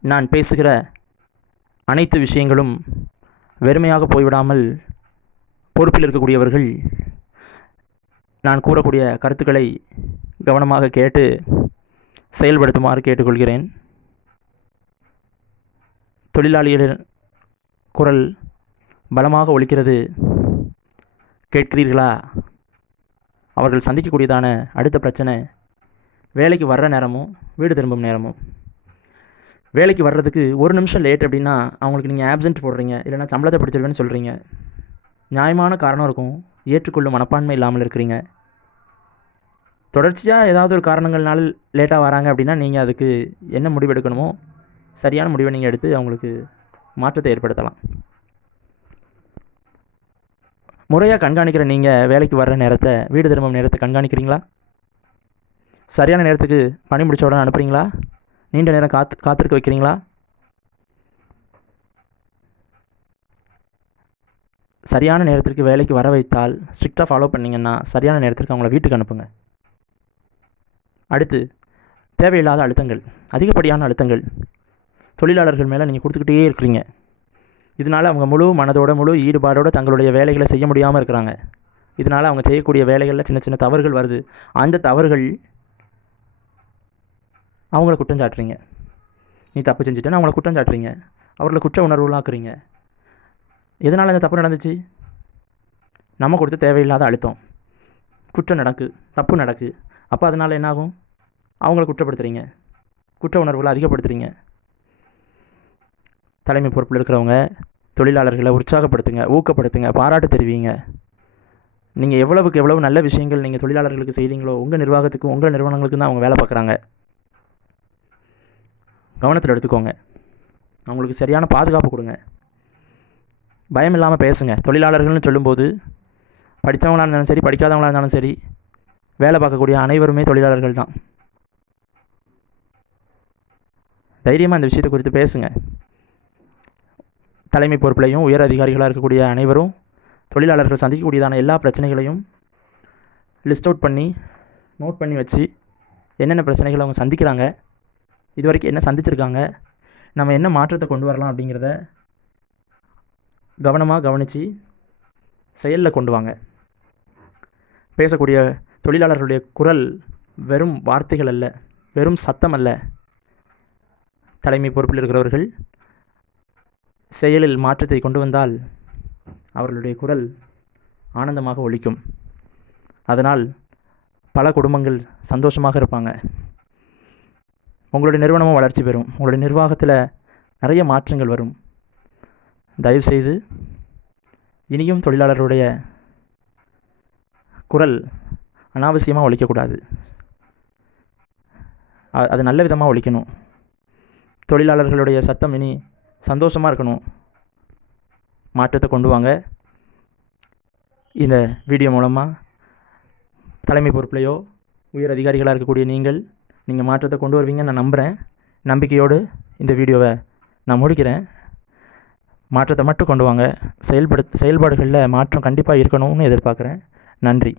நான் பேசுகிற அனைத்து விஷயங்களும் வெறுமையாக போய்விடாமல் பொறுப்பில் இருக்கக்கூடியவர்கள் நான் கூறக்கூடிய கருத்துக்களை கவனமாக கேட்டு செயல்படுத்துமாறு கேட்டுக்கொள்கிறேன். தொழிலாளிகளின் குரல் பலமாக ஒலிக்கிறது. கேட்கிறீர்களா? அவர்கள் சந்திக்கக்கூடியதான அடுத்த பிரச்சனை வேலைக்கு வர்ற நேரமும் வீடு திரும்பும் நேரமும். வேலைக்கு வர்றதுக்கு ஒரு நிமிஷம் லேட் அப்படின்னா அவங்களுக்கு நீங்கள் ஆப்சென்ட் போடுறீங்க இல்லைனா சம்பளத்தை பிடிச்சிருவேன்னு சொல்கிறீங்க நியாயமான காரணம் இருக்கும். ஏற்றுக்கொள்ளும் மனப்பான்மை இல்லாமல் இருக்கிறீங்க. தொடர்ச்சியாக ஏதாவது ஒரு காரணங்கள்னால லேட்டாக வராங்க அப்படின்னா நீங்கள் அதுக்கு என்ன முடிவு எடுக்கணுமோ சரியான முடிவை நீங்கள் எடுத்து அவங்களுக்கு மாற்றத்தை ஏற்படுத்தலாம். முறையாக கண்காணிக்கிற நீங்கள் வேலைக்கு வர்ற நேரத்தை வீடு திரும்பும் நேரத்தை கண்காணிக்கிறீங்களா? சரியான நேரத்துக்கு பணி முடிச்ச உடனே அனுப்புகிறீங்களா நீண்ட நேரம் காத்து காத்திருக்க வைக்கிறீங்களா? சரியான நேரத்திற்கு வேலைக்கு வர வைத்தால் ஸ்ட்ரிக்டாக ஃபாலோ பண்ணிங்கன்னா சரியான நேரத்திற்கு அவங்கள வீட்டுக்கு அனுப்புங்க. அடுத்து தேவையில்லாத அழுத்தங்கள் அதிகப்படியான அழுத்தங்கள். தொழிலாளர்கள் மேலே நீங்கள் கொடுத்துக்கிட்டே இருக்கிறீங்க. இதனால் அவங்க முழு மனதோட முழு ஈடுபாடோடு தங்களுடைய வேலைகளை செய்ய முடியாமல் இருக்கிறாங்க. இதனால் அவங்க செய்யக்கூடிய வேலைகளில் சின்ன சின்ன தவறுகள் வருது. அந்த தவறுகள் அவங்கள குற்றம் சாட்டுறீங்க. நீ தப்பு செஞ்சுட்டேன்னு அவங்கள குற்றம் சாட்டுறீங்க. அவர்களை குற்ற உணர்வுலாக்குறீங்க எதனால் இந்த தப்பு நடந்துச்சு? நம்ம கொடுத்த தேவையில்லாத அழுத்தம். குற்றம் நடக்கு தப்பு நடக்கு. அப்போ அதனால் என்னாகும்? அவங்கள குற்றப்படுத்துகிறீங்க குற்ற உணர்வுகளை அதிகப்படுத்துறீங்க. தலைமை பொறுப்பில் இருக்கிறவங்க தொழிலாளர்களை உற்சாகப்படுத்துங்க ஊக்கப்படுத்துங்க பாராட்டு தெரிவிங்க. நீங்கள் எவ்வளவுக்கு எவ்வளவு நல்ல விஷயங்கள் நீங்கள் தொழிலாளர்களுக்கு செய்கிறீங்களோ உங்கள் நிர்வாகத்துக்கும் உங்கள் நிறுவனங்களுக்கும் தான் அவங்க வேலை பார்க்குறாங்க. கவனத்தில் எடுத்துக்கோங்க. அவங்களுக்கு சரியான பாதுகாப்பு கொடுங்க. பயம் இல்லாமல் பேசுங்க. தொழிலாளர்கள்னு சொல்லும்போது படித்தவங்களாக இருந்தாலும் சரி படிக்காதவங்களாக இருந்தாலும் சரி வேலை பார்க்கக்கூடிய அனைவருமே தொழிலாளர்கள் தான். தைரியமாக இந்த விஷயத்தை குறித்து பேசுங்க. தலைமை பொறுப்புலையும் உயர் அதிகாரிகளாக இருக்கக்கூடிய அனைவரும் தொழிலாளர்கள் சந்திக்கக்கூடியதான எல்லா பிரச்சனைகளையும் லிஸ்ட் அவுட் பண்ணி நோட் பண்ணி வச்சு என்னென்ன பிரச்சனைகள் அவங்க சந்திக்கிறாங்க இது வரைக்கும் என்ன சந்திச்சிருக்காங்க? நம்ம என்ன மாற்றத்தை கொண்டு வரலாம் அப்படிங்கிறத கவனமாக கவனித்து செயலில் கொண்டு வாங்க. பேசக்கூடிய தொழிலாளர்களுடைய குரல் வெறும் வார்த்தைகள் அல்ல வெறும் சத்தம் அல்ல. தலைமை பொறுப்பில் இருக்கிறவர்கள் செயலில் மாற்றத்தை கொண்டு வந்தால் அவர்களுடைய குரல் ஆனந்தமாக ஒழிக்கும் அதனால் பல குடும்பங்கள் சந்தோஷமாக இருப்பாங்க. உங்களுடைய நிறுவனமும் வளர்ச்சி பெறும். உங்களுடைய நிர்வாகத்தில் நிறைய மாற்றங்கள் வரும். தயவுசெய்து இனியும் தொழிலாளர்களுடைய குரல் அனாவசியமாக ஒழிக்கக்கூடாது அது நல்ல விதமாக ஒழிக்கணும் தொழிலாளர்களுடைய சத்தம் இனி சந்தோஷமாக இருக்கணும். மாற்றத்தை கொண்டு வாங்க. இந்த வீடியோ மூலமாக தலைமை பொறுப்புலையோ உயர் அதிகாரிகளாக இருக்கக்கூடிய நீங்கள் நீங்கள் மாற்றத்தை கொண்டு வருவீங்கன்னு நான் நம்புகிறேன் நம்பிக்கையோடு இந்த வீடியோவை நான் முடிக்கிறேன். மாற்றத்தை மட்டும் கொண்டு வாங்க. செயல்படு செயல்பாடுகளில் மாற்றம் கண்டிப்பாக இருக்கணும்னு எதிர்பார்க்குறேன். நன்றி.